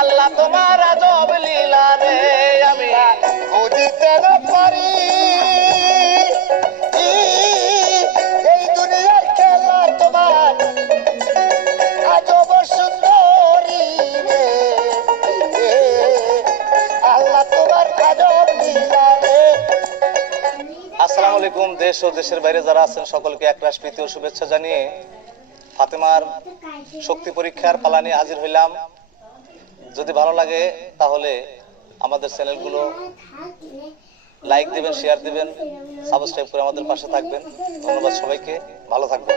আল্লাহ তোমার আজব লীলা রে আমি বুঝিতে না পারি এই দুনিয়ার খেলা তোমার আজব সুন্দরী রে আল্লাহ তোমার আজব লীলা রে। আসসালামু আলাইকুম। দেশ ও দেশের বাইরে যারা আছেন সকলকে একরাশ প্রীতি ও শুভেচ্ছা জানিয়ে ফাতেমার শক্তি পরীক্ষার পালা নিয়ে হাজির হইলাম। যদি ভালো লাগে তাহলে আমাদের চ্যানেলগুলো লাইক দিবেন, শেয়ার দিবেন, সাবস্ক্রাইব করে আমাদের পাশে থাকবেন। ধন্যবাদ সবাইকে, ভালো থাকবেন।